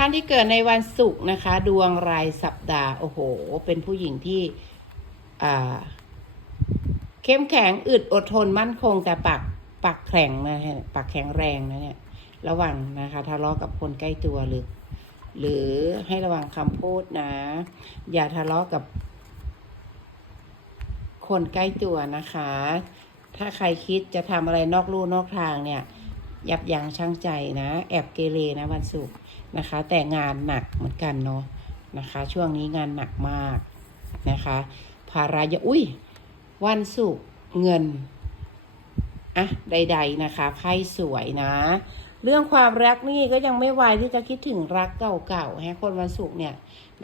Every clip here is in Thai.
ท่านที่เกิดในวันศุกร์นะคะ ดวงรายสัปดาห์โอ้โห เป็นผู้หญิงที่เข้มแข็งอึดอดทนมั่นคงแต่ปากปากแข็งนะฮะปากแข็งแรงนะเนี่ยระวังนะคะทะเลาะกับคนใกล้ตัวหรือ หรือให้ระวังคำพูดนะ อย่าทะเลาะกับ คนใกล้ตัวนะคะ ถ้าใครคิดจะทำอะไรนอกลู่นอกทางเนี่ย ยับยั้งชั่งใจนะ แอบเกเรนะวันศุกร์นะคะ แต่งานหนักเหมือนกันเนาะนะคะ ช่วงนี้งานหนักมากนะคะภาระยอะอุ้ยวันศุกร์เงิน อะ ใด ๆ นะคะไพ่สวยนะ เรื่องความรักนี่ก็ยังไม่ไวที่จะคิดถึงรักเก่าๆฮะคนวันศุกร์เนี่ย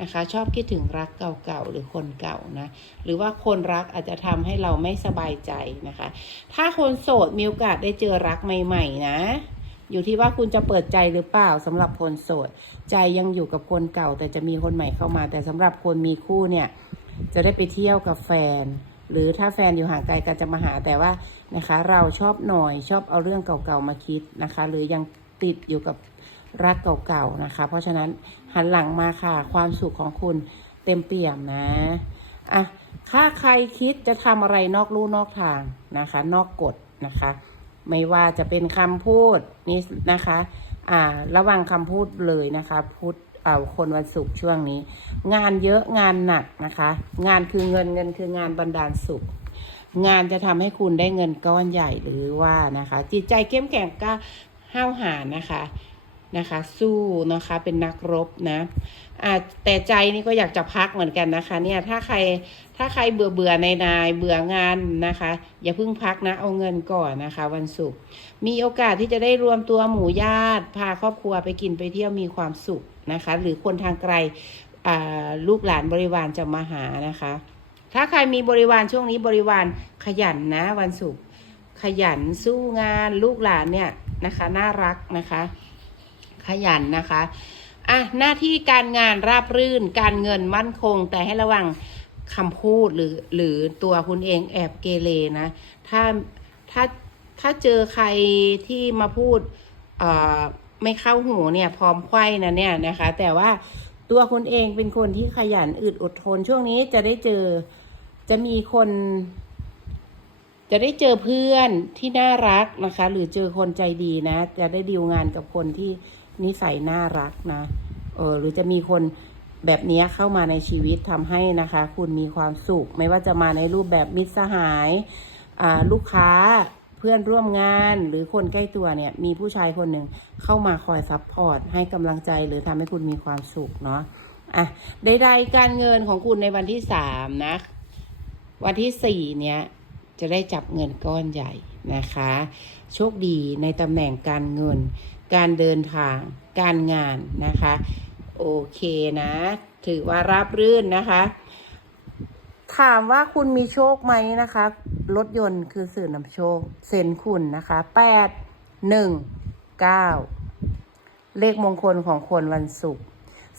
นะคะ ชอบคิดถึงรักเก่าๆหรือคนเก่านะหรือว่าคนรักอาจจะทำให้เราไม่สบายใจนะคะ ถ้าคนโสดมีโอกาสได้เจอรักใหม่ ๆ นะ อยู่ที่ว่าคุณจะเปิดใจหรือเปล่าสำหรับคนโสด ใจยังอยู่กับคนเก่า แต่จะมีคนใหม่เข้ามา แต่สำหรับคนมีคู่เนี่ยจะได้ไปเที่ยวกับแฟน หรือถ้าแฟนอยู่ห่างไกลก็จะมาหาแต่ว่านะคะ เราชอบหน่อยชอบเอาเรื่องเก่าๆมาคิดนะคะ หรือยังติดอยู่กับรักเก่าๆนะคะ เพราะฉะนั้นหันหลังมาค่ะ ความสุขของคุณเต็มเปี่ยมนะอะถ้าใครคิดจะทำอะไรนอกลู่นอกทางนะคะ นอกกฎนะคะ ไม่ว่าจะเป็นคำพูดนี่นะคะ อ่า ระวังคำพูดเลยนะคะพูด คนวันศุกร์ช่วงนี้ งานเยอะงานหนักนะคะ งานคือเงินเงินคืองานบันดาลสุข งานจะทำให้คุณได้เงินก้อนใหญ่หรือว่านะคะ จิตใจเข้มแข็งกล้าห้าวหาญนะคะ นะคะ สู้นะคะเป็นนักรบนะอ่าแต่ใจนี่ก็อยากจะพักเหมือนกันนะคะเนี่ยถ้าใครถ้าใครเบื่อเบื่อในนายเบื่องานนะคะ อย่าเพิ่งพักนะเอาเงินก่อนนะคะ วันศุกร์มีโอกาสที่จะได้รวมตัวหมู่ญาติ พาครอบครัวไปกินไปเที่ยวมีความสุขนะคะ หรือคนทางไกลลูกหลานบริวารจะมาหานะคะ ถ้าใครมีบริวารช่วงนี้บริวารขยันนะวันศุกร์ขยันสู้งานลูกหลานเนี่ยนะคะ น่ารักนะคะ ขยันนะคะอะหน้าที่การงานราบรื่น การเงินมั่นคง แต่ให้ระวังคำพูดหรือหรือตัวคุณเองแอบเกเรนะ ถ้าถ้าถ้าเจอใครที่มาพูดเอ่อไม่เข้าหูเนี่ยพร้อมไขว้นะเนี่ยนะคะ แต่ว่าตัวคุณเองเป็นคนที่ขยันอึดอดทน ช่วงนี้จะได้เจอจะมีคน จะได้เจอเพื่อนที่น่ารักนะคะ หรือเจอคนใจดีนะ จะได้ดีลงานกับคนที่ นิสัยน่ารักนะ เออหรือจะมีคนแบบนี้เข้ามาในชีวิตทำให้นะคะ คุณมีความสุข ไม่ว่าจะมาในรูปแบบมิตรสหายอ่าลูกค้าเพื่อนร่วมงานหรือคนใกล้ตัวเนี่ย มีผู้ชายคนหนึ่งเข้ามาคอยซัพพอร์ตให้กำลังใจหรือทำให้คุณมีความสุขเนาะอะใดๆการเงินของคุณในวันที่สามนะ วันที่สี่เนี้ยจะได้จับเงินก้อนใหญ่นะคะ โชคดีในตำแหน่งการเงิน การเดินทางการงานนะคะ โอเคนะ ถือว่าราบรื่นนะคะ ถามว่าคุณมีโชคไหมนะคะรถยนต์คือสื่อนำโชค เซ็นคุณนะคะแปดหนึ่งเก้าเลขมงคลของคนวันศุกร์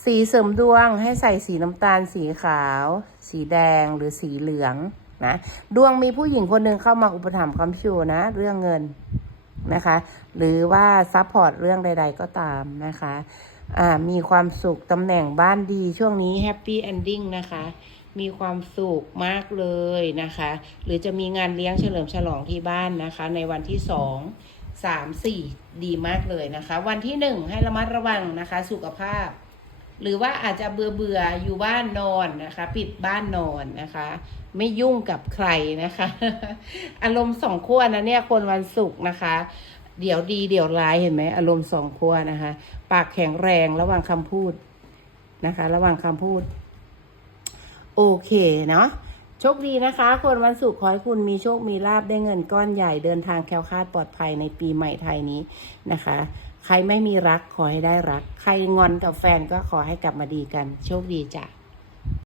สีเสริมดวงให้ใส่สีน้ำตาล สีขาว สีแดงหรือสีเหลืองนะ ดวงมีผู้หญิงคนหนึ่งเข้ามาอุปถัมภ์คำชูนะ เรื่องเงิน นะคะ หรือว่าซัพพอร์ตเรื่องใด ๆ ก็ตามนะคะอ่ามีความสุขตำแหน่งบ้านดีช่วงนี้แฮปปี้เอนดิ้งนะคะ มีความสุขมากเลยนะคะ หรือจะมีงานเลี้ยงเฉลิมฉลองที่บ้านนะคะ ในวันที่สองสามสี่ดีมากเลยนะคะ วันที่หนึ่งให้ระมัดระวังนะคะ สุขภาพ หรือว่าอาจจะเบื่อเบื่อๆอยู่บ้านนอนนะคะ ปิดบ้านนอนนะคะ ไม่ยุ่งกับใครนะคะ อารมณ์สองขั้วนะเนี่ยคนวันศุกร์นะคะ เดี๋ยวดีเดี๋ยวร้ายเห็นไหมอารมณ์สองขั้วนะคะ ปากแข็งแรงระหว่างคำพูดนะคะ ระหว่างคำพูด โอเคเนาะโชคดีนะคะ คนวันศุกร์ขอให้คุณมีโชคมีลาบได้เงินก้อนใหญ่เดินทางแคล้วคลาดปลอดภัยในปีใหม่ไทยนี้นะคะ ใครไม่มีรักขอให้ได้รัก ใครงอนกับแฟนก็ขอให้กลับมาดีกัน โชคดีจ้ะ